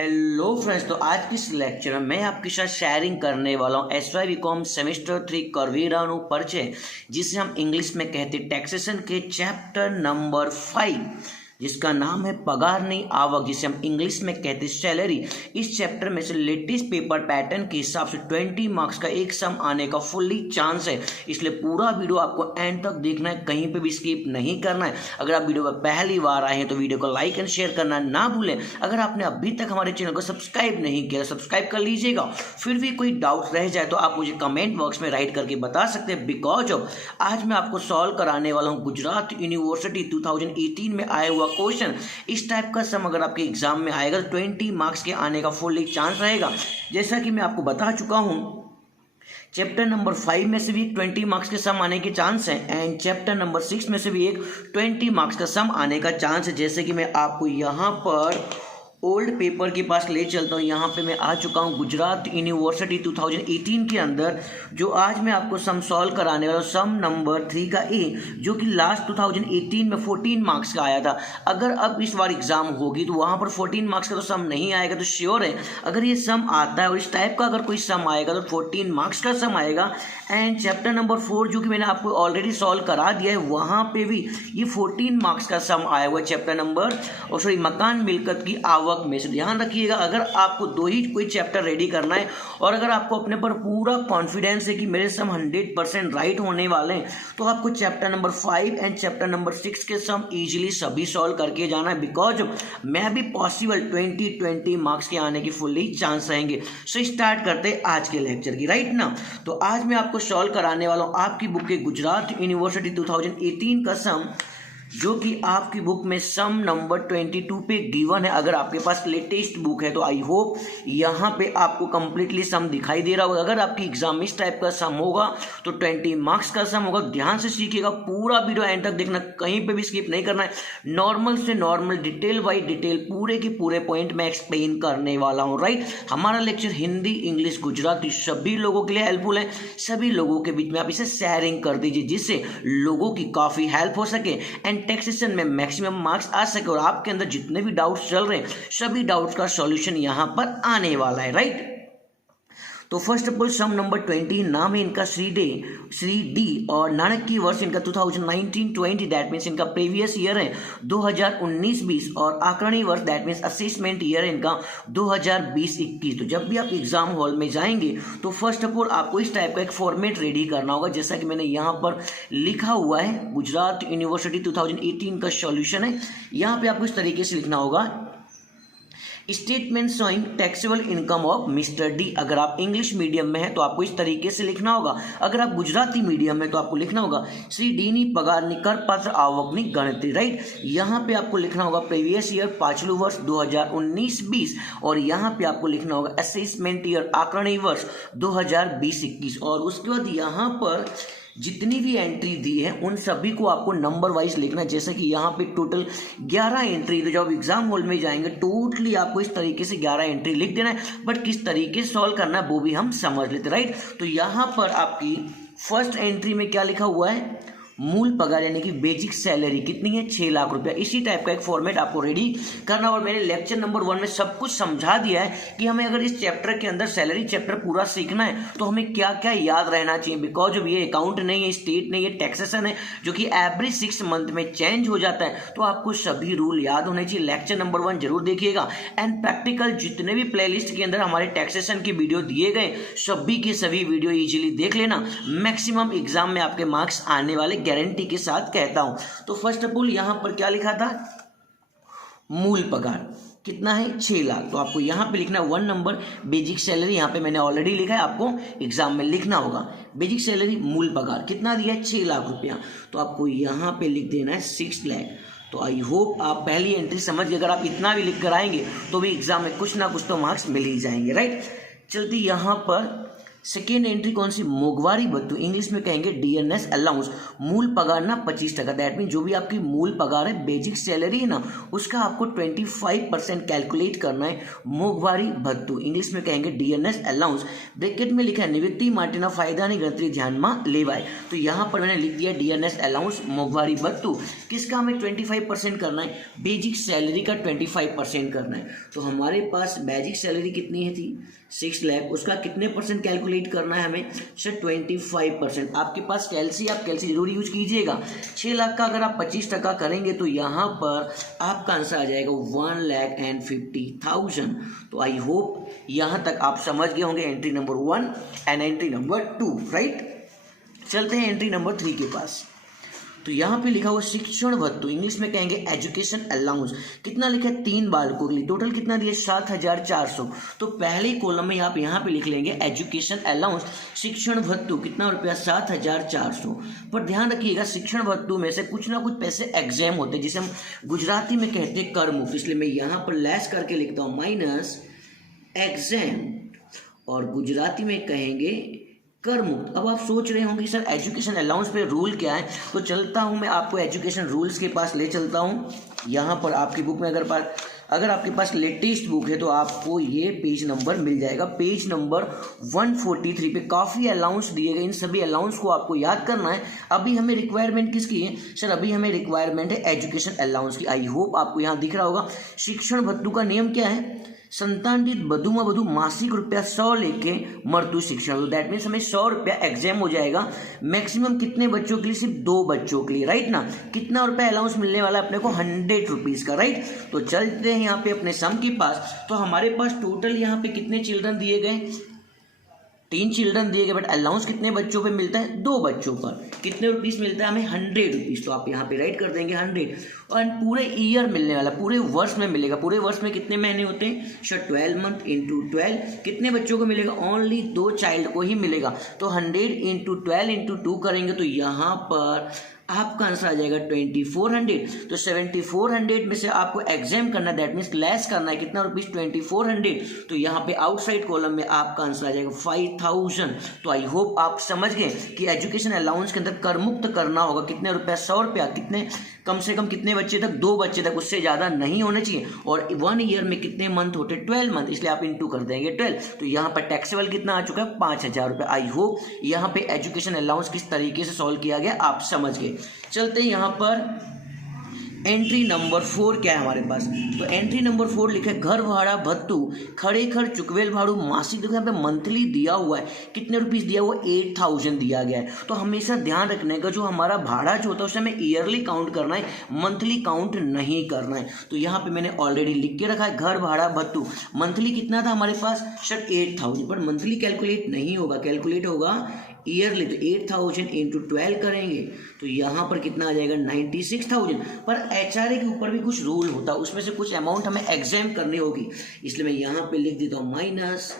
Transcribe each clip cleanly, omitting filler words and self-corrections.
Hello friends, तो आज की इस लेक्चर में मैं आपके साथ शेयरिंग करने वाला हूँ एसवाई बीकॉम सेमेस्टर 3 कर्वीरानु परिचय, जिसे हम इंग्लिश में कहते हैं टैक्सेशन के चैप्टर नंबर 5, जिसका नाम है पगार नहीं आवक, जिसे हम इंग्लिश में कहते हैं सैलरी। इस चैप्टर में से लेटेस्ट पेपर पैटर्न के हिसाब से 20 मार्क्स का एक सम आने का फुल्ली चांस है, इसलिए पूरा वीडियो आपको एंड तक देखना है, कहीं पे भी स्किप नहीं करना है। अगर आप वीडियो पर पहली बार आए हैं तो वीडियो को लाइक एंड शेयर करना ना भूलें। अगर आपने अभी तक हमारे चैनल को सब्सक्राइब नहीं किया सब्सक्राइब कर लीजिएगा। फिर भी कोई डाउट रह जाए तो आप मुझे कमेंट बॉक्स में राइट करके बता सकते हैं, बिकॉज ऑफ आज मैं आपको सॉल्व कराने वाला हूँ गुजरात यूनिवर्सिटी 2018 में आया हुआ क्वेश्चन। इस टाइप का सम अगर आपके एग्जाम में आएगा तो 20 मार्क्स के आने का फुल्ली चांस रहेगा। जैसा कि मैं आपको बता चुका हूं, चैप्टर नंबर 5 में से भी 20 मार्क्स के सम आने के चांस है एंड चैप्टर नंबर 6 में से भी एक 20 मार्क्स का सम आने का चांस है। जैसे कि मैं आपको यहाँ पर ओल्ड पेपर के पास ले चलता हूँ। यहाँ पे मैं आ चुका हूँ गुजरात यूनिवर्सिटी 2018 के अंदर, जो आज मैं आपको सम सॉल्व कराने वाला हूँ, सम नंबर 3 का ए, जो कि लास्ट 2018 में 14 मार्क्स का आया था। अगर अब इस बार एग्जाम होगी तो वहाँ पर 14 मार्क्स का तो सम नहीं आएगा, तो श्योर है अगर ये सम आता है और इस टाइप का अगर कोई सम आएगा तो 14 मार्क्स का सम आएगा। एंड चैप्टर नंबर 4 जो कि मैंने आपको ऑलरेडी सॉल्व करा दिया है, वहाँ पे भी ये 14 मार्क्स का सम आया हुआ है, चैप्टर नंबर मकान मिल्कत की आवक में। से ध्यान रखिएगा, अगर आपको दो ही कोई चैप्टर रेडी करना है और अगर आपको अपने पर पूरा कॉन्फिडेंस है कि मेरे सम 100% राइट होने वाले हैं, तो आपको chapter number 5 and chapter number 6 के सम इजीली सभी सॉल्व करके जाना है, बिकॉज मैं भी पॉसिबल 20 मार्क्स के आने की फुल्ली चांस रहेंगे। सो स्टार्ट करते हैं आज के लेक्चर की, राइट ना। तो आज मैं आपको सॉल्व कराने वाला हूँ आपकी बुक के गुजरात यूनिवर्सिटी 2018 का सम, जो कि आपकी बुक में सम नंबर 22 पे गिवन है। अगर आपके पास लेटेस्ट बुक है तो आई होप यहाँ पे आपको कंप्लीटली सम दिखाई दे रहा होगा। अगर आपकी एग्जाम इस टाइप का सम होगा तो 20 मार्क्स का सम होगा। ध्यान से सीखिएगा, पूरा वीडियो एंड तक देखना, कहीं पे भी स्किप नहीं करना है। नॉर्मल से नॉर्मल, डिटेल बाई डिटेल पूरे के पूरे पॉइंट में एक्सप्लेन करने वाला हूँ, राइट। हमारा लेक्चर हिंदी, इंग्लिश, गुजराती सभी लोगों के लिए हेल्पफुल है। सभी लोगों के बीच में आप इसे शेयरिंग कर दीजिए, जिससे लोगों की काफ़ी हेल्प हो सके एंड टैक्सेशन में मैक्सिमम मार्क्स आ सके और आपके अंदर जितने भी डाउट्स चल रहे हैं सभी डाउट्स का सॉल्यूशन यहां पर आने वाला है, राइट। तो first of all sum number 20, नाम है इनका श्री डी और नाणकीय वर्ष इनका 2019-20, दैट मीन्स इनका प्रीवियस ईयर है 2019-20 और आकरणी वर्ष दैट मीन्स असेसमेंट ईयर है इनका 2020-21। तो जब भी आप एग्जाम हॉल में जाएंगे तो फर्स्ट ऑफ ऑल आपको इस टाइप का एक फॉर्मेट रेडी करना होगा, जैसा कि मैंने यहाँ पर लिखा हुआ है। गुजरात यूनिवर्सिटी 2018 का सॉल्यूशन है। यहाँ पे आपको इस तरीके से लिखना होगा, statement showing taxable income of mister D. अगर आप इंग्लिश मीडियम में हैं तो आपको इस तरीके से लिखना होगा। अगर आप गुजराती मीडियम में तो आपको लिखना होगा श्री डी नी पगारनी करपात्र आवकनी गणतरी, राइट। यहाँ पे आपको लिखना होगा प्रीवियस ईयर पाछलू वर्ष 2019-20 और यहाँ पे आपको लिखना होगा असेसमेंट ईयर आकरणी वर्ष 2020-21 और उसके बाद यहाँ पर जितनी भी एंट्री दी है उन सभी को आपको नंबर वाइज लिखना है। जैसे कि यहाँ पे टोटल 11 एंट्री, तो जब एग्जाम हॉल में जाएंगे टोटली आपको इस तरीके से 11 एंट्री लिख देना है, बट किस तरीके से सॉल्व करना है वो भी हम समझ लेते, राइट। तो यहाँ पर आपकी फर्स्ट एंट्री में क्या लिखा हुआ है, मूल पगार यानी कि बेसिक सैलरी कितनी है, 6 लाख रुपया। इसी टाइप का एक फॉर्मेट आपको रेडी करना। और मैंने लेक्चर नंबर 1 में सब कुछ समझा दिया है कि हमें अगर इस चैप्टर के अंदर सैलरी चैप्टर पूरा सीखना है तो हमें क्या क्या याद रहना चाहिए, बिकॉज अब ये अकाउंट नहीं है, स्टेट नहीं है, टैक्सेशन है, जो कि एवरी 6 मंथ में चेंज हो जाता है। तो आपको सभी रूल याद होने चाहिए। लेक्चर नंबर 1 जरूर देखिएगा एंड प्रैक्टिकल जितने भी प्लेलिस्ट के अंदर हमारे टैक्सेशन के वीडियो दिए गए सभी के सभी वीडियो इजीली देख लेना। मैक्सिमम एग्जाम में आपके मार्क्स आने वाले गारंटी के साथ कहता हूं। तो फर्स्ट ऑफ ऑल यहां पर क्या लिखा था, मूल पगार कितना है, 6 लाख। तो आपको यहां पे लिखना 1 नंबर बेसिक सैलरी, यहां पे मैंने ऑलरेडी लिखा है, आपको एग्जाम में लिखना होगा बेसिक सैलरी मूल पगार कितना दिया है, 6 लाख रुपया। तो आपको यहां पे लिख देना है 6 लाख। तो आई होप आप पहली एंट्री समझ गए। अगर आप इतना भी लिख कर आएंगे तो भी एग्जाम में कुछ ना कुछ तो मार्क्स मिल ही जाएंगे, राइट। चलते यहां पर सेकेंड एंट्री कौन सी, मोगवारी भत्तू, इंग्लिश में कहेंगे डीएनएस अलाउंस, मूल पगार ना 25%, दैट मीन जो भी आपकी मूल पगार है, बेसिक सैलरी है ना, उसका आपको 25% कैलकुलेट करना है, मोगवारी भत्तू, इंग्लिश में कहेंगे डीएनएस अलाउंस। ब्रैकेट में लिखा है निवृत्ति माटेना फायदानी गणतरी ध्यान में लेवाय, तो यहाँ पर मैंने लिख दिया डीएनएस अलाउंस मोगवारी भत्तू, किसका हमें 25% करना है, बेसिक सैलरी का 25% करना है। तो हमारे पास बेसिक सैलरी कितनी है थी 6 लाख, उसका कितने परसेंट कैलकुलेट करना है हमें सर 25%। आपके पास कैलसी, आप कैलसी जरूर यूज कीजिएगा। 6 लाख का अगर आप 25% करेंगे तो यहाँ पर आपका आंसर आ जाएगा 1,50,000। तो आई होप यहाँ तक आप समझ गए होंगे entry number 1 and entry number 2, right. चलते हैं एंट्री नंबर 3 के पास। तो यहाँ पे लिखा हुआ शिक्षण भत्तू, इंग्लिश में कहेंगे एजुकेशन अलाउंस, कितना लिखा है 3 बालकों के लिए, टोटल कितना दिया 7,400। तो पहले कॉलम में आप यहाँ पे लिख लेंगे एजुकेशन अलाउंस शिक्षण भत्तू, कितना रुपया 7,400। पर ध्यान रखिएगा शिक्षण भत्तू में से कुछ ना कुछ पैसे एग्जाम होते हैं, जिसे हम गुजराती में कहते हैं कर मुक्त, इसलिए मैं यहाँ पर लेस करके लिखता हूँ माइनस एग्जाम, और गुजराती में कहेंगे कर मुक्त। अब आप सोच रहे होंगे सर एजुकेशन अलाउंस पे रूल क्या है, तो चलता हूं मैं आपको एजुकेशन रूल्स के पास ले चलता हूं। यहाँ पर आपकी बुक में अगर आपके पास लेटेस्ट बुक है तो आपको ये पेज नंबर मिल जाएगा, पेज नंबर 143 पे काफ़ी अलाउंस दिए गए। इन सभी अलाउंस को आपको याद करना है। अभी हमें रिक्वायरमेंट किसकी है सर, अभी हमें रिक्वायरमेंट है एजुकेशन अलाउंस की। आई होप आपको यहाँ दिख रहा होगा। शिक्षण भत्तू का नियम क्या है, संतानित बधुमा बधु मासिक रुपया 100 लेके मृत्यु शिक्षण, तो दैट मीन्स हमें 100 रुपया एग्जाम हो जाएगा। मैक्सिमम कितने बच्चों के लिए, सिर्फ 2 बच्चों के लिए, राइट ना। कितना रुपया अलाउंस मिलने वाला है अपने को 100 रुपीज़ का, राइट। तो चलते हैं यहाँ पे अपने सम के पास। तो हमारे पास टोटल यहाँ पे कितने चिल्ड्रन दिए गए, 3 चिल्ड्रन दिए गए, बट अलाउंस कितने बच्चों पे मिलता है, 2 बच्चों पर। कितने रुपीस मिलता है हमें 100 रुपीज़, तो आप यहाँ पे राइट कर देंगे 100। और पूरे ईयर मिलने वाला, पूरे वर्ष में मिलेगा। पूरे वर्ष में कितने महीने होते हैं सर 12 मंथ इंटू 12, कितने बच्चों को मिलेगा, ओनली 2 चाइल्ड को ही मिलेगा। तो 100 इंटू 12 इंटू 2 करेंगे तो यहाँ पर आपका आंसर आ जाएगा 2400। तो 7400 में से आपको एग्जाम करना है, दैट मीन्स लेस करना है कितना रुपीज 2400। तो यहाँ पे आउटसाइड कॉलम में आपका आंसर आ जाएगा 5000। तो आई होप आप समझ गए कि एजुकेशन अलाउंस के अंदर कर मुक्त करना होगा कितने रुपया, 100 रुपया, कितने कम से कम कितने बच्चे तक, 2 बच्चे तक, उससे ज़्यादा नहीं होने चाहिए। और 1 ईयर में कितने मंथ होते, 12 मंथ, इसलिए आप इंटू कर देंगे 12। तो यहाँ पर टैक्सेबल कितना आ चुका है 5000 रुपये। आई होप यहाँ पे एजुकेशन अलाउंस किस तरीके से सॉल्व किया गया आप समझ गए। चलते हैं यहाँ पर एंट्री नंबर 4 क्या है हमारे पास। तो एंट्री नंबर 4 लिखा है घर भाड़ा भत्तू खड़े खर चुकवेल भाड़ू मासिक, देखो यहाँ पे मंथली दिया हुआ है, कितने रुपीस दिया हुआ है 8000 दिया गया है। तो हमेशा ध्यान रखने का जो हमारा भाड़ा जो होता है उसे हमें ईयरली काउंट करना है, मंथली काउंट नहीं करना है। तो यहाँ पे मैंने ऑलरेडी लिख के रखा है घर भाड़ा भत्तू, मंथली कितना था हमारे पास सर 8000, पर मंथली कैलकुलेट नहीं होगा, कैलकुलेट होगा ईयरली। तो 8000 इंटू 12 करेंगे तो यहाँ पर कितना आ जाएगा 96,000। पर एचआरए के ऊपर भी कुछ रूल होता है, उसमें से कुछ अमाउंट हमें एग्जाम करनी होगी, इसलिए मैं यहाँ पे लिख देता हूँ माइनस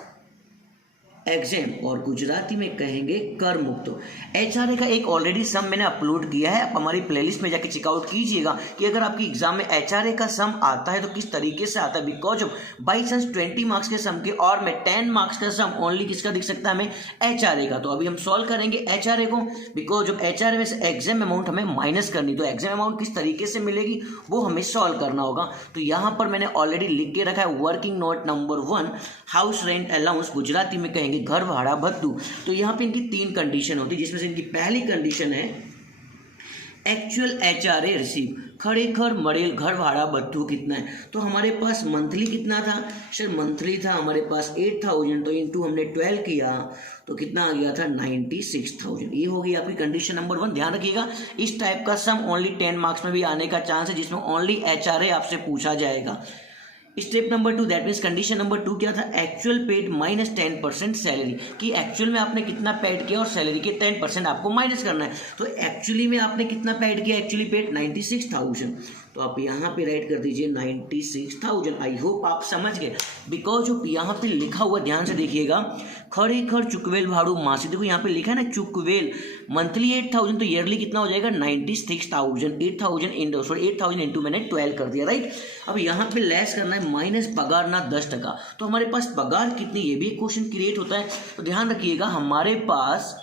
एग्जाम, और गुजराती में कहेंगे कर मुक्त। एचआरए का एक ऑलरेडी सम मैंने अपलोड किया है, आप हमारी प्लेलिस्ट में जाके चेकआउट कीजिएगा कि अगर आपकी एग्जाम में एचआरए का सम आता है तो किस तरीके से आता है। Because of by chance 20 marks के सम के और में 10 मार्क्स का सम ओनली किसका दिख सकता है हमें, एचआरए का। तो अभी हम सॉल्व करेंगे एचआरए को, बिकॉज ऑफ एचआरए में से एग्जाम अमाउंट हमें माइनस करनी, तो एग्जाम अमाउंट किस तरीके से मिलेगी वो हमें सॉल्व करना होगा। तो यहाँ पर मैंने ऑलरेडी लिख के रखा है working note number 1 house rent allowance, Gujarati में कहेंगे घर भाड़ा भत्तू। तो यहाँ पे इनकी 3 कंडीशन होती है, जिसमें से इनकी पहली कंडीशन है एक्चुअल एचआरए रिसीव, खड़े खर मरेल घर भाड़ा भत्तू कितना है। तो हमारे पास मंथली कितना था सर, मंथली था हमारे पास 8000, तो इंटू हमने 12 किया तो कितना आ गया था 96,000। ये हो गई आपकी कंडीशन नंबर 1। ध्यान रखिएगा इस टाइप का सम ओनली 10 मार्क्स में भी आने का चांस है, जिसमें ओनली एचआरए आपसे पूछा जाएगा। Step number 2 that means condition number 2 क्या था, एक्चुअल पेड माइनस 10% सैलरी, कि एक्चुअल में आपने कितना पेड किया और सैलरी के 10% आपको माइनस करना है। तो एक्चुअली में आपने कितना पेड किया, एक्चुअली पेड 96,000, तो आप यहाँ पे राइट कर दीजिए 96,000। आई होप आप समझ गए, बिकॉज जो यहाँ पे लिखा हुआ ध्यान से देखिएगा, खरेखर चुकवेल भाड़ू मासिक, देखो यहाँ पे लिखा है ना चुकवेल मंथली 8,000, तो ईयरली कितना हो जाएगा 96,000। 8,000 इंटू मैंने 12 कर दिया, राइट। अब यहाँ पे लेस करना है माइनस पगार ना 10%, तो हमारे पास पगार कितनी, ये भी एक क्वेश्चन क्रिएट होता है। तो ध्यान रखिएगा, हमारे पास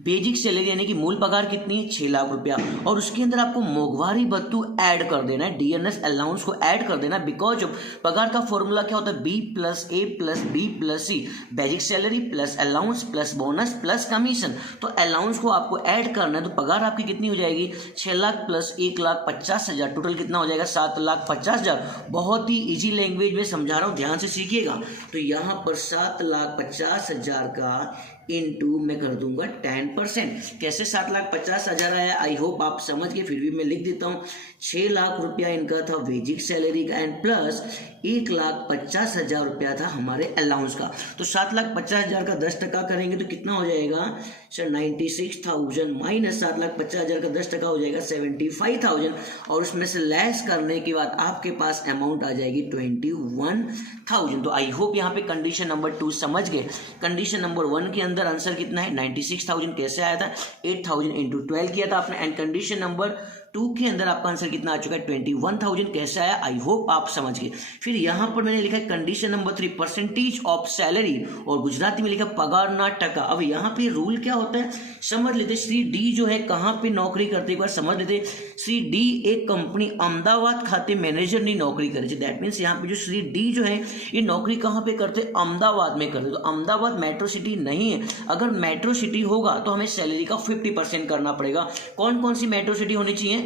बेसिक सैलरी यानी कि मूल पगार कितनी है 6 लाख रुपया, और उसके अंदर आपको मोघवारी भत्तू ऐड कर देना है, डीएनएस अलाउंस को ऐड कर देना, बिकॉज पगार का फॉर्मूला क्या होता है B plus A plus B plus C, basic salary plus allowance plus bonus plus commission. तो अलाउंस को आपको ऐड करना है, तो पगार आपकी कितनी हो जाएगी 6 लाख प्लस 1,50,000, टोटल कितना हो जाएगा 7,50,000। बहुत ही ईजी लैंग्वेज में समझा रहा हूँ, ध्यान से सीखिएगा। तो यहाँ पर 7,50,000 का इनटू मैं कर दूंगा 10%। कैसे 7,50,000 आया, आई होप आप समझ गए, फिर भी मैं लिख देता हूँ। 6 लाख रुपया इनका था बेसिक सैलरी का, एंड प्लस 1,50,000 रुपया था हमारे अलाउंस का। तो 7,50,000 का 10% करेंगे तो कितना हो जाएगा सर 96,000 माइनस 7,50,000 का 10% हो जाएगा 75,000, और उसमें से लेस करने के बाद आपके पास अमाउंट आ जाएगी 21,000। तो आई होप यहाँ पे कंडीशन नंबर 2 समझ गए। कंडीशन नंबर 1 के अंदर आंसर कितना है 96,000, कैसे आया था 8,000 इंटू 12 किया था आपने, एंड कंडीशन नंबर 2 के अंदर आपका आंसर कितना आ चुका है 21,000, कैसे आया आई होप आप समझ गए। फिर यहाँ पर मैंने लिखा है condition number 3 percentage of salary, और गुजराती में लिखा पगार ना टका। अब यहाँ पे रूल क्या होता है समझ लेते। श्री डी जो है कहाँ पे नौकरी करते, एक बार समझ लेते। श्री डी एक कंपनी अहमदाबाद खाते मैनेजर ने नौकरी करी थी, दैट मीन्स यहाँ पे जो श्री डी जो है ये नौकरी कहाँ पे करते, अहमदाबाद में करते। तो अहमदाबाद मेट्रो सिटी नहीं है, अगर मेट्रो सिटी होगा तो हमें सैलरी का 50% करना पड़ेगा। कौन कौन सी मेट्रो सिटी होनी चाहिए,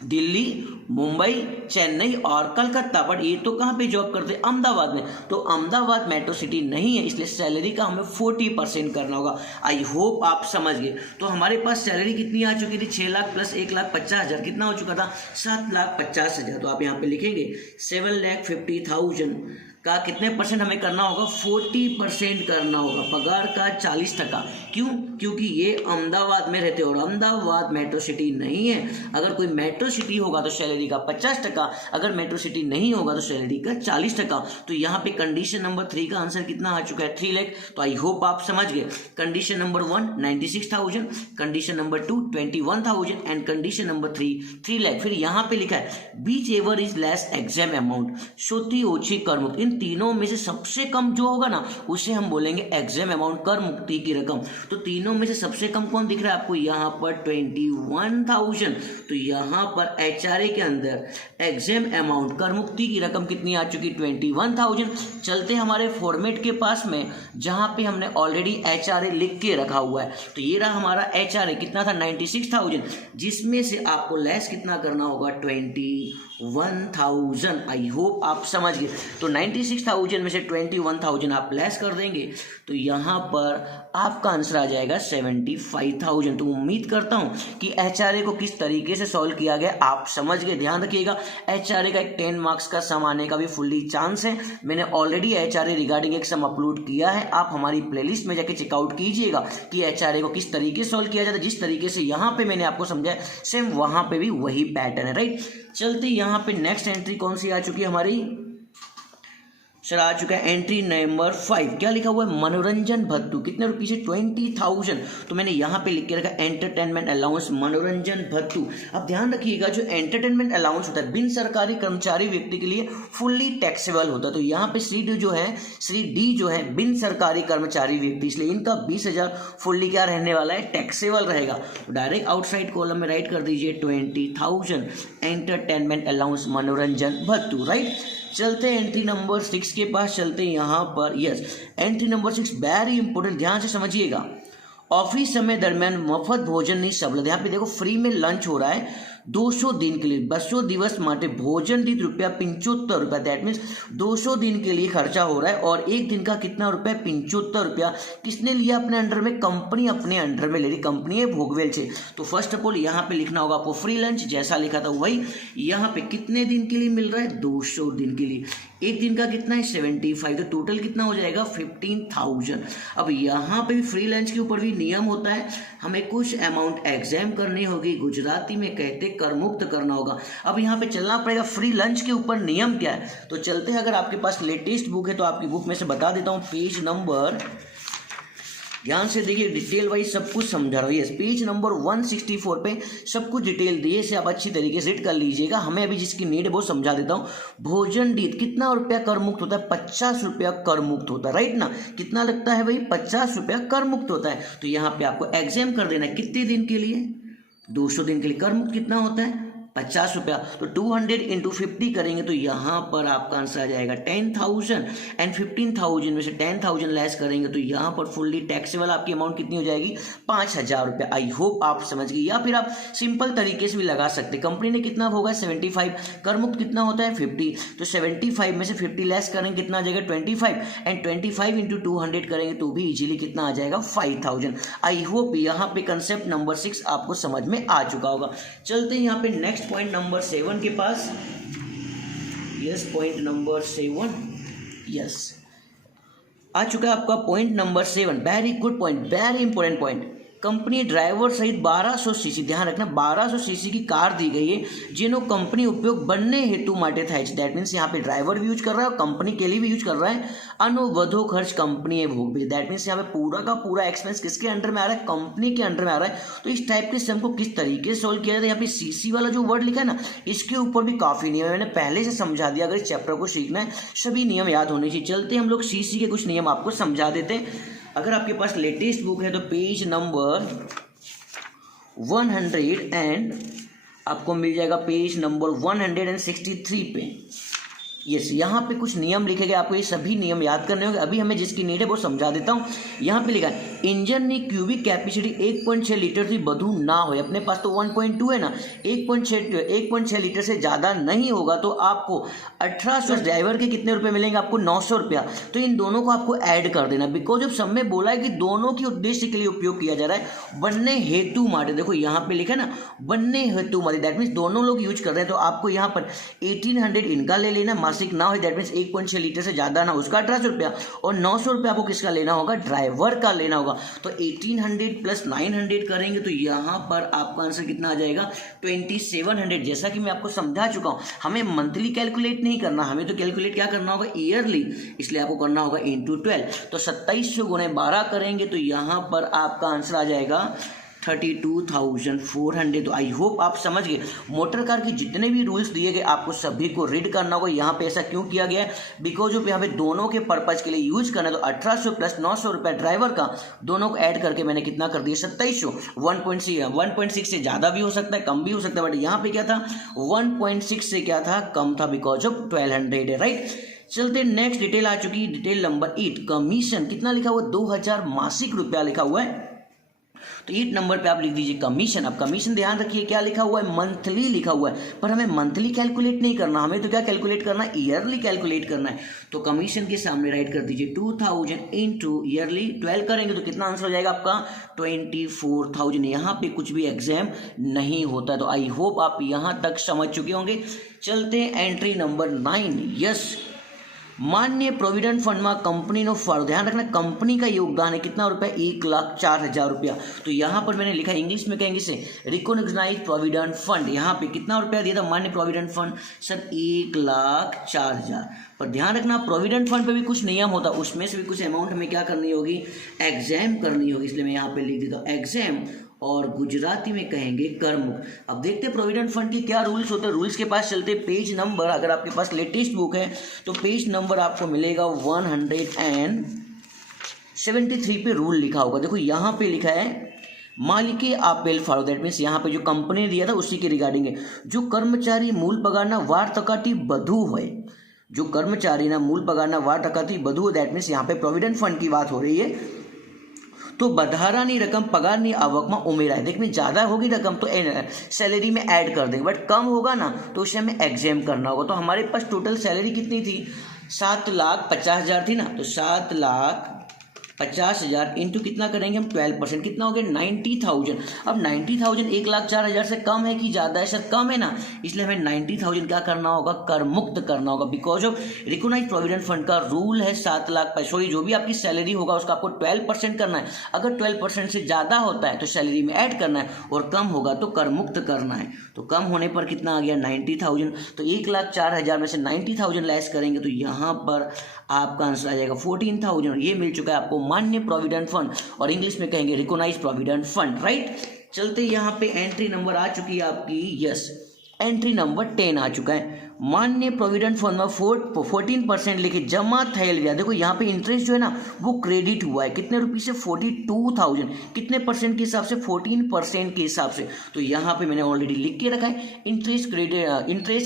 दिल्ली, मुंबई, चेन्नई और कलकत्ता, बट ये तो कहाँ पे जॉब करते हैं अहमदाबाद में, तो अहमदाबाद मेट्रो सिटी नहीं है, इसलिए सैलरी का हमें 40% करना होगा। आई होप आप समझ गए। तो हमारे पास सैलरी कितनी आ चुकी थी 6 लाख प्लस 1,50,000, कितना हो चुका था 7,50,000। तो आप यहाँ पे लिखेंगे 7,50,000 का कितने परसेंट हमें करना होगा 40% करना होगा, पगार का 40%। क्यों, क्योंकि ये अहमदाबाद में रहते और अहमदाबाद मेट्रो सिटी नहीं है। अगर कोई मेट्रो सिटी होगा तो सैलरी का 50%, अगर मेट्रो सिटी नहीं होगा तो सैलरी का 40%। तो यहाँ पे कंडीशन नंबर 3 का आंसर कितना आ चुका है 3 लाख। तो आई होप आप समझ गए। Condition number 1 96,000, condition number 2 21,000 and condition number 3 lakh. फिर यहाँ पे लिखा है whichever is less exempt amount, सोती ओछी कर मुक्त। इन तीनों में से सबसे कम जो होगा ना उसे हम बोलेंगे एग्जाम अमाउंट, कर मुक्ति की रकम। तो तीनों में से सबसे कम कौन दिख रहा है आपको यहाँ पर 21,000। तो यहाँ पर एचआरए के अंदर एग्जाम अमाउंट कर मुक्ति की रकम कितनी आ चुकी 21,000। चलते हमारे फॉर्मेट के पास में जहाँ पे हमने ऑलरेडी एचआरए लिख के रखा हुआ है। तो ये रहा हमारा एचआरए, कितना था 96,000, जिसमें से आपको लेस कितना करना होगा 21,000। आई होप आप समझ गए। तो 96,000 में से 21,000 आप लेस कर देंगे तो यहाँ पर आपका आंसर आ जाएगा 75,000। तो उम्मीद करता हूँ कि एचआरए को किस तरीके से सॉल्व किया गया आप समझ गए। ध्यान रखिएगा एचआरए का एक 10 मार्क्स का सम आने का भी फुल्ली चांस है। मैंने ऑलरेडी एचआरए रिगार्डिंग एक सम अपलोड किया है, आप हमारी प्लेलिस्ट में जाके चेकआउट कीजिएगा कि एचआरए को किस तरीके से सॉल्व किया जाता है। जिस तरीके से यहाँ पे मैंने आपको समझाया सेम वहाँ पे भी वही पैटर्न है, राइट। चलते यहाँ पे नेक्स्ट एंट्री कौन सी आ चुकी है हमारी, सर आ चुका है एंट्री नंबर 5। क्या लिखा हुआ है मनोरंजन भत्तू, कितने रुपये से 20,000। तो मैंने यहाँ पे लिख के रखा एंटरटेनमेंट अलाउंस मनोरंजन भत्तू। अब ध्यान रखिएगा जो एंटरटेनमेंट अलाउंस होता है बिन सरकारी कर्मचारी व्यक्ति के लिए फुल्ली टैक्सेबल होता है। तो यहाँ पे श्री डी जो है बिन सरकारी कर्मचारी व्यक्ति, इसलिए इनका 20,000 फुल्ली क्या रहने वाला है टैक्सेबल रहेगा। तो डायरेक्ट आउटसाइड कॉलम में राइट कर दीजिए 20,000 एंटरटेनमेंट अलाउंस मनोरंजन भत्तू, राइट। चलते हैं एंट्री नंबर 6 के पास, चलते हैं यहाँ पर। Yes, entry number 6 very important, ध्यान से समझिएगा। ऑफिस समय दरमियान मुफ्त भोजन नहीं सवलत। यहाँ पे देखो फ्री में लंच हो रहा है 200 दिन के लिए, 200 दिवस माटे भोजन दी ₹75। दैट मीन्स 200 दिन के लिए खर्चा हो रहा है और एक दिन का कितना रुपया 75 रुपया। किसने लिया अपने अंडर में, कंपनी अपने अंडर में ले रही, कंपनी है भोगवेल से। तो फर्स्ट ऑफ ऑल यहाँ पे लिखना होगा आपको फ्री लंच, जैसा लिखा था वही। यहाँ पे कितने दिन के लिए मिल रहा है 200 दिन के लिए, एक दिन का कितना है 75, तो टोटल कितना हो जाएगा 15,000। अब यहाँ पे भी फ्री लंच के ऊपर भी नियम होता है, हमें कुछ अमाउंट एग्जाम करनी होगी। गुजराती में कहते कर मुक्त करना होगा। अब यहाँ पे चलना पड़ेगा फ्री लंच के ऊपर नियम क्या है, तो चलते हैं। अगर आपके पास लेटेस्ट बुक है तो आपकी बुक में से बता देता हूँ, पेज नंबर, ध्यान से देखिए, डिटेल वाइज सब कुछ समझा रहा हूँ। ये पेज नंबर 164 पे सब कुछ डिटेल दिए, इसे आप अच्छी तरीके से रीड कर लीजिएगा। हमें अभी जिसकी नीड है वो समझा देता हूँ। भोजन डीत कितना रुपया कर मुक्त होता है, 50 रुपया कर मुक्त होता है, राइट ना। कितना लगता है भाई, 50 रुपया कर मुक्त होता है। तो यहाँ पे आपको एग्जाम कर देना है, कितने दिन के लिए, 200 दिन के लिए। कर मुक्त कितना होता है, 50 रुपया। तो 200 इंटू 50 करेंगे तो यहाँ पर आपका आंसर आ जाएगा 10,000 एंड 15,000 में से 10,000 लेस करेंगे तो यहाँ पर फुल्ली टैक्सेबल आपकी अमाउंट कितनी हो जाएगी, 5,000 रुपया। आई होप आप समझ गए। या फिर आप सिंपल तरीके से भी लगा सकते। कंपनी ने कितना होगा 75, कर मुक्त कितना होता है 50, तो 75 में से 50 लेस करेंगे कितना आ जाएगा 25, एंड 25 इंटू 200 करेंगे तो भी इजीली कितना आ जाएगा 5,000। आई होप यहाँ पे कंसेप्ट नंबर 6 आपको समझ में आ चुका होगा। चलते हैं यहाँ पे नेक्स्ट पॉइंट नंबर 7 के पास। यस, पॉइंट नंबर 7, यस आ चुका है आपका point number 7। Very good point, very important point. Company driver सहित 1200 सीसी, ध्यान रखना 1200 सीसी की कार दी गई है जिन्हों कंपनी उपयोग बनने हेतु माटे થાય છે। दैट मीन्स यहाँ पे ड्राइवर भी यूज कर रहा है और कंपनी के लिए भी यूज कर रहा है। अनुवधो खर्च कंपनी है भोग भी। दैट मीन्स यहाँ पे पूरा का पूरा एक्सपेंस किसके अंडर में आ रहा है, कंपनी के अंडर में आ रहा है। तो इस टाइप के सम को किस तरीके से सोल्व किया जाता है, यहाँ पे सीसी वाला जो वर्ड लिखा है ना, इसके ऊपर भी काफी नियम है, मैंने पहले से समझा दिया। अगर इस चैप्टर को सीखना है सभी नियम याद होने चाहिए। चलते हम लोग सीसी के कुछ नियम आपको समझा देते हैं। अगर आपके पास लेटेस्ट बुक है तो पेज नंबर 100 एंड आपको मिल जाएगा पेज नंबर 163 पे। यस, यहाँ पे कुछ नियम लिखे गए, आपको ये सभी नियम याद करने होंगे। अभी हमें जिसकी नीड है वो समझा देता हूँ। यहाँ पे लिखा है इंजन की क्यूबिक कैपेसिटी 1.6 लीटर से बधु ना हो। अपने पास तो 1.2 है ना, 1.6 लीटर से ज़्यादा नहीं होगा तो आपको 1800 ड्राइवर के कितने रुपए मिलेंगे, आपको 900 रुपया। तो इन दोनों को आपको ऐड कर देना, बिकॉज जब सब में बोला है कि दोनों के उद्देश्य के लिए उपयोग किया जा रहा है, बनने हेतु माटे। देखो यहाँ पे लिखा है ना, बनने हेतु माटे, दैट मीन्स दोनों लोग यूज कर रहे हैं। तो आपको यहाँ पर 1800 इनका ले लेना, मासिक ना हो, दैट मीन्स 1.6 लीटर से ज़्यादा ना, उसका 1800 रुपया, और 900 रुपया आपको किसका लेना होगा, ड्राइवर का लेना होगा। तो 1800 प्लस 900 करेंगे तो यहाँ पर आपका आंसर कितना आ जाएगा 2700। जैसा कि मैं आपको समझा चुका हूँ, हमें मंथली कैलकुलेट नहीं करना, हमें तो कैलकुलेट क्या करना होगा, ईयरली। इसलिए आपको करना होगा इंटू 12। तो 2700 गुणे 12 करेंगे तो यहाँ पर आपका आंसर आ जाएगा 32,400। तो आई होप आप समझ गए। मोटर कार के जितने भी रूल्स दिए गए आपको सभी को रीड करना होगा। यहाँ पे ऐसा क्यों किया गया है, बिकॉज ऑफ यहाँ पे दोनों के पर्पज के लिए यूज करना है। तो 1800 प्लस 900 रुपया ड्राइवर का, दोनों को ऐड करके मैंने कितना कर दिया 2700। 1.6 से ज़्यादा भी हो सकता है, कम भी हो सकता है, बट यहाँ पे क्या था 1.6 से क्या था, कम था, बिकॉज ऑफ 1200 है, राइट। चलते नेक्स्ट डिटेल आ चुकी है, डिटेल नंबर 8। कमीशन कितना लिखा हुआ है, 2000 मासिक रुपया लिखा हुआ है। तो 8 नंबर पे आप लिख दीजिए कमीशन। अब कमीशन ध्यान रखिए क्या लिखा हुआ है, मंथली लिखा हुआ है, पर हमें मंथली कैलकुलेट नहीं करना, हमें तो क्या कैलकुलेट करना है, ईयरली कैलकुलेट करना है। तो कमीशन के सामने राइट कर दीजिए 2000 इंटू ईयरली 12 करेंगे तो कितना आंसर हो जाएगा आपका 24,000। यहाँ पे कुछ भी एग्जाम नहीं होता। तो आई होप आप यहाँ तक समझ चुके होंगे। चलते हैं एंट्री नंबर 9। यस, मान्य प्रोविडेंट फंड में कंपनी नो फाळो, ध्यान रखना कंपनी का योगदान है कितना रुपया, 1,04,000 रुपया। तो यहाँ पर मैंने लिखा इंग्लिश में कहेंगे से रिकॉग्नाइज प्रोविडेंट फंड। यहाँ पे कितना रुपया दिया था मान्य प्रोविडेंट फंड, सर 1,04,000। पर ध्यान रखना प्रोविडेंट फंड पे भी कुछ नियम होता है, उसमें से भी कुछ अमाउंट हमें क्या करनी होगी, एग्जाम करनी होगी। इसलिए मैं यहाँ पे लिख देता हूँ एग्जाम, और गुजराती में कहेंगे करमुक्त। अब देखते हैं प्रोविडेंट फंड की क्या रूल्स होते हैं। रूल्स के पास चलते पेज नंबर, अगर आपके पास लेटेस्ट बुक है तो पेज नंबर आपको मिलेगा 173 पे रूल लिखा होगा। देखो यहाँ पे लिखा है मालिके आपेल फाळो, दैट मीन्स यहाँ पे जो कंपनी ने दिया था उसी के रिगार्डिंग है। जो कर्मचारी मूल पगारना 12% बधु होय, जो कर्मचारी ना मूल पगारना 12% बधु हो, दैट मीन्स यहाँ पे प्रोविडेंट फंड की बात हो रही है। तो વધારાની रकम पगारनी आवक में उमेराय। देखिए ज़्यादा होगी रकम तो सैलरी में ऐड कर देंगे, बट कम होगा ना तो उसे हमें एग्जाम करना होगा। तो हमारे पास टोटल सैलरी कितनी थी, 7,50,000 थी ना, तो 7,50,000 50,000 इंटू कितना करेंगे हम 12%, कितना हो गया 90,000। अब 90,000 1,04,000 से कम है कि ज़्यादा है? सर कम है ना, इसलिए हमें 90,000 क्या करना होगा, कर मुक्त करना होगा। Because of recognised provident fund का रूल है 7 लाख, सॉरी जो भी आपकी सैलरी होगा उसका आपको 12% करना है। अगर 12% से ज़्यादा होता है तो सैलरी में ऐड करना है, और कम होगा तो कर मुक्त करना है। तो कम होने पर कितना आ गया 90,000, तो 1,04,000 में से 90,000 लेस करेंगे तो यहाँ पर आपका आंसर आ जाएगा 14,000। ये मिल चुका है आपको मान्य प्रोविडेंट फंड, और इंग्लिश में कहेंगे रिकॉग्नाइज्ड प्रोविडेंट फंड, राइट। चलते यहाँ पे एंट्री नंबर आ चुकी है आपकी, यस एंट्री नंबर 10 आ चुका है। मान्य प्रोविडेंट फंड में 14% लेके जमा थयल ब्याज, देखो यहाँ पे इंटरेस्ट जो है ना वो क्रेडिट हुआ है, कितने रुपये से 42,000, कितने परसेंट के हिसाब से 14% के हिसाब से। तो यहाँ पे मैंने ऑलरेडी लिख के रखा है interest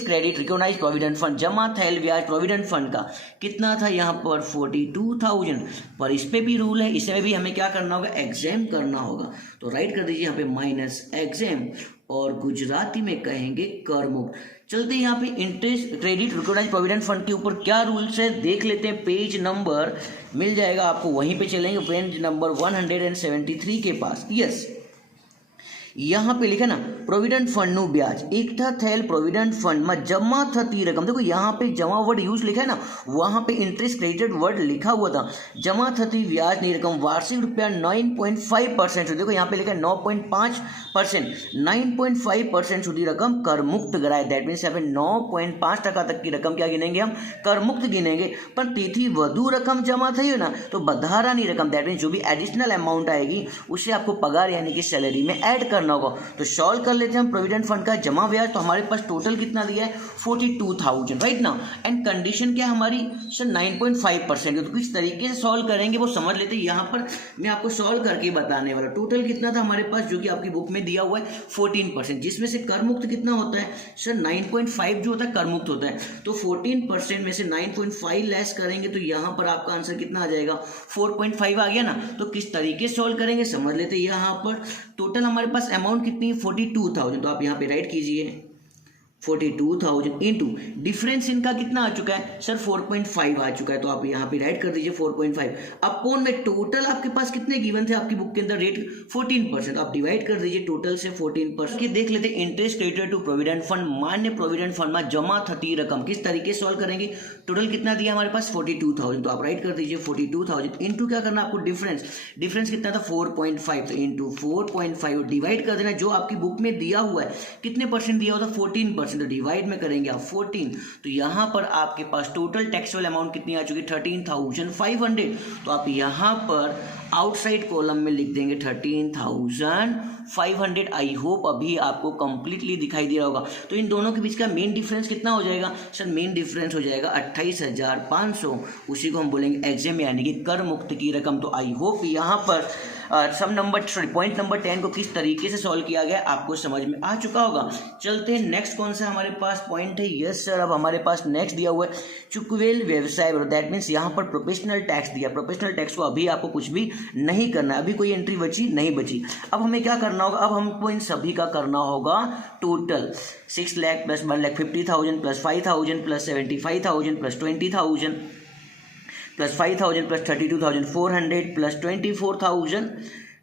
credit recognised provident fund, जमा थयल ब्याज प्रोविडेंट फंड का कितना था यहाँ पर 42,000। पर इस पे भी रूल है, इसमें भी हमें क्या करना होगा, एग्जाम करना होगा। तो राइट कर दीजिए यहाँ पे माइनस एग्जाम, और गुजराती में कहेंगे कर मुक्त। चलते हैं यहाँ पे interest credit recognised provident fund के ऊपर क्या रूल्स है देख लेते हैं। पेज नंबर मिल जाएगा आपको, वहीं पे चलेंगे पेज नंबर 173 के पास। यस यहाँ पे लिखा ना प्रोविडेंट फंड નું ब्याज એકઠા થયેલ પ્રોવિડન્ટ ફંડમાં જમા થતી રકમ, देखो यहाँ पे जमा वर्ड यूज लिखा है ना, वहाँ पे इंटरेस्ट क्रेडिटेड वर्ड लिखा हुआ था। जमा थती ब्याजની रकम वार्षिक रुपया 9.5%, देखो यहाँ पे लिखा है 9.5%, 9.5% સુધી रकम कर मुक्त गणाय। दैट मीन्स यहाँ पे 9.5% तक की रकम क्या गिनेंगे हम, कर मुक्त गिनेंगे। पर તેથી વધુ रकम जमा થઈ हो ना तो વધારાની रकम, दैट मीन्स जो भी एडिशनल अमाउंट आएगी उसे आपको पगार यानी कि सैलरी में ऐड करना होगा। तो सॉल्व कर लेते हैं हम प्रोविडेंट फंड का जमा ब्याज। तो हमारे पास टोटल कितना दिया है 42,000, राइट ना। एंड कंडीशन क्या हमारी सर 9.5%। तो किस तरीके से सॉल्व करेंगे वो समझ लेते हैं। यहाँ पर मैं आपको सॉल्व करके बताने वाला। टोटल कितना था हमारे पास, जो कि आपकी बुक में दिया हुआ है 14%, जिसमें से कर मुक्त कितना होता है सर 9.5 जो होता है कर मुक्त होता है। तो 14% में से 9.5 लेस करेंगे तो यहाँ पर आपका आंसर कितना आ जाएगा 4.5 आ गया ना। तो किस तरीके से सॉल्व करेंगे समझ लेते हैं। यहाँ पर टोटल हमारे पास अमाउंट कितनी है 42,000, तो आप यहाँ पे राइट कीजिए 42,000 इंटू डिफरेंस इनका कितना आ चुका है सर 4.5 आ चुका है। तो आप यहाँ पे राइट कर दीजिए 4.5 अपॉन में टोटल आपके पास कितने गिवन थे आपकी बुक के अंदर रेट 14%, आप डिवाइड कर दीजिए टोटल से 14%। देख लेते हैं interest credited to provident fund मान्य प्रोविडेंट फंड में जमा थती रकम किस तरीके से सॉल्व करेंगे। टोटल कितना दिया हमारे पास 42,000, तो आप राइट कर दीजिए 42,000 इंटू क्या करना आपको डिफरेंस कितना था 4.5, तो इंटू 4.5 डिवाइड कर देना जो आपकी बुक में दिया हुआ है कितने परसेंट दिया हुआ था 14%, तो डिवाइड में करेंगे आप 14। तो यहाँ पर आपके पास टोटल टैक्सेबल अमाउंट कितनी आ चुकी है 13,500। तो आप यहाँ पर आउटसाइड कॉलम में लिख देंगे 13,500। आई होप अभी आपको कंप्लीटली दिखाई दे रहा होगा। तो इन दोनों के बीच का मेन डिफरेंस कितना हो जाएगा सर, मेन डिफरेंस हो जाएगा 28,500, उसी को हम बोलेंगे एग्जाम यानी कि कर मुक्त की रकम। तो आई होप यहाँ पर पॉइंट नंबर 10 को किस तरीके से सॉल्व किया गया आपको समझ में आ चुका होगा। चलते हैं नेक्स्ट कौन सा हमारे पास पॉइंट है। यस सर, अब हमारे पास नेक्स्ट दिया हुआ है चुकवेल व्यवसाय, दैट मीन्स यहाँ पर प्रोफेशनल टैक्स दिया। प्रोफेशनल टैक्स को अभी आपको कुछ भी नहीं करना है, अभी कोई एंट्री बची नहीं बची। अब हमें क्या करना होगा, अब हमको इन सभी का करना होगा total 6 lakh plus 1,50,000 plus 5,000 plus 75,000 plus 20,000 plus 5,000 plus 32,400 plus 24,000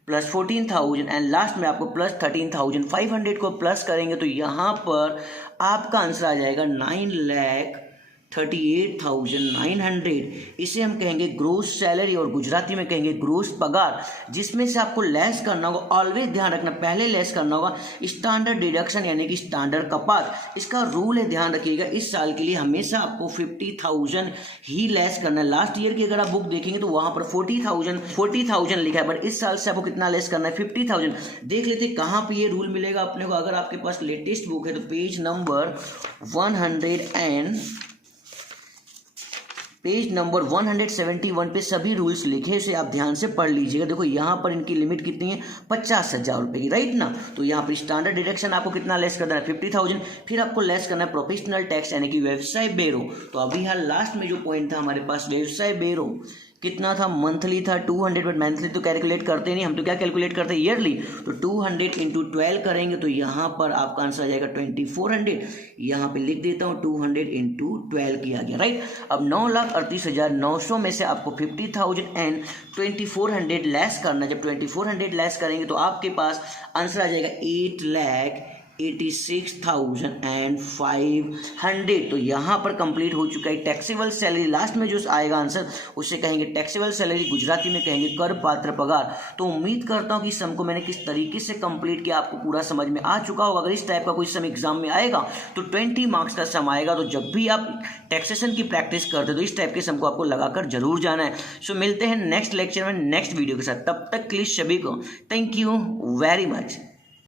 plus 14,000 and last में आपको प्लस 13,500 को प्लस करेंगे तो यहाँ पर आपका आंसर आ जाएगा 9,38,900। इसे हम कहेंगे ग्रोस सैलरी और गुजराती में कहेंगे ग्रोस पगार, जिसमें से आपको लेस करना होगा। ऑलवेज ध्यान रखना, पहले लेस करना होगा स्टैंडर्ड डिडक्शन यानी कि स्टैंडर्ड कपात। इसका रूल है, ध्यान रखिएगा। इस साल के लिए हमेशा आपको 50,000 ही लेस करना है। लास्ट ईयर की अगर आप बुक देखेंगे तो वहां पर 40,000 लिखा है, बट इस साल से आपको कितना लेस करना है 50,000। देख लेते कहाँ पे ये रूल मिलेगा अपने को। अगर आपके पास लेटेस्ट बुक है तो पेज नंबर 171 पे सभी रूल्स लिखे से आप ध्यान से पढ़ लीजिएगा। देखो यहाँ पर इनकी लिमिट कितनी है 50,000 रुपए की, राइट ना। तो यहाँ पर स्टैंडर्ड डिडक्शन आपको कितना लेस करना है 50,000, फिर आपको लेस करना है प्रोफेशनल टैक्स यानी कि व्यवसाय बेरो। तो अभी यहाँ लास्ट में जो पॉइंट था हमारे पास व्यवसाय बेरो, कितना था, मंथली था 200, बट मंथली तो कैलकुलेट करते नहीं, हम तो क्या कैलकुलेट करते हैं, ईयरली। तो 200 इंटू 12 करेंगे तो यहाँ पर आपका आंसर आ जाएगा 2400। यहाँ पे लिख देता हूँ 200 इंटू 12 किया गया, राइट। अब 9,38,900 में से आपको 50,000 एंड 2400 लेस करना। जब 2400 लेस करेंगे तो आपके पास आंसर आ जाएगा 8,86,500। तो यहाँ पर कंप्लीट हो चुका है टैक्सेबल सैलरी। लास्ट में जो आएगा आंसर उसे कहेंगे टैक्सेबल सैलरी, गुजराती में कहेंगे कर पात्र पगार। तो उम्मीद करता हूँ कि सम को मैंने किस तरीके से कंप्लीट किया आपको पूरा समझ में आ चुका होगा। अगर इस टाइप का कोई सम एग्जाम में आएगा तो 20 मार्क्स का सम आएगा। तो जब भी आप टैक्सेशन की प्रैक्टिस करते तो इस टाइप के सम को आपको लगाकर जरूर जाना है। सो मिलते हैं नेक्स्ट लेक्चर में नेक्स्ट वीडियो के साथ, तब तक के लिए सभी को थैंक यू वेरी मच।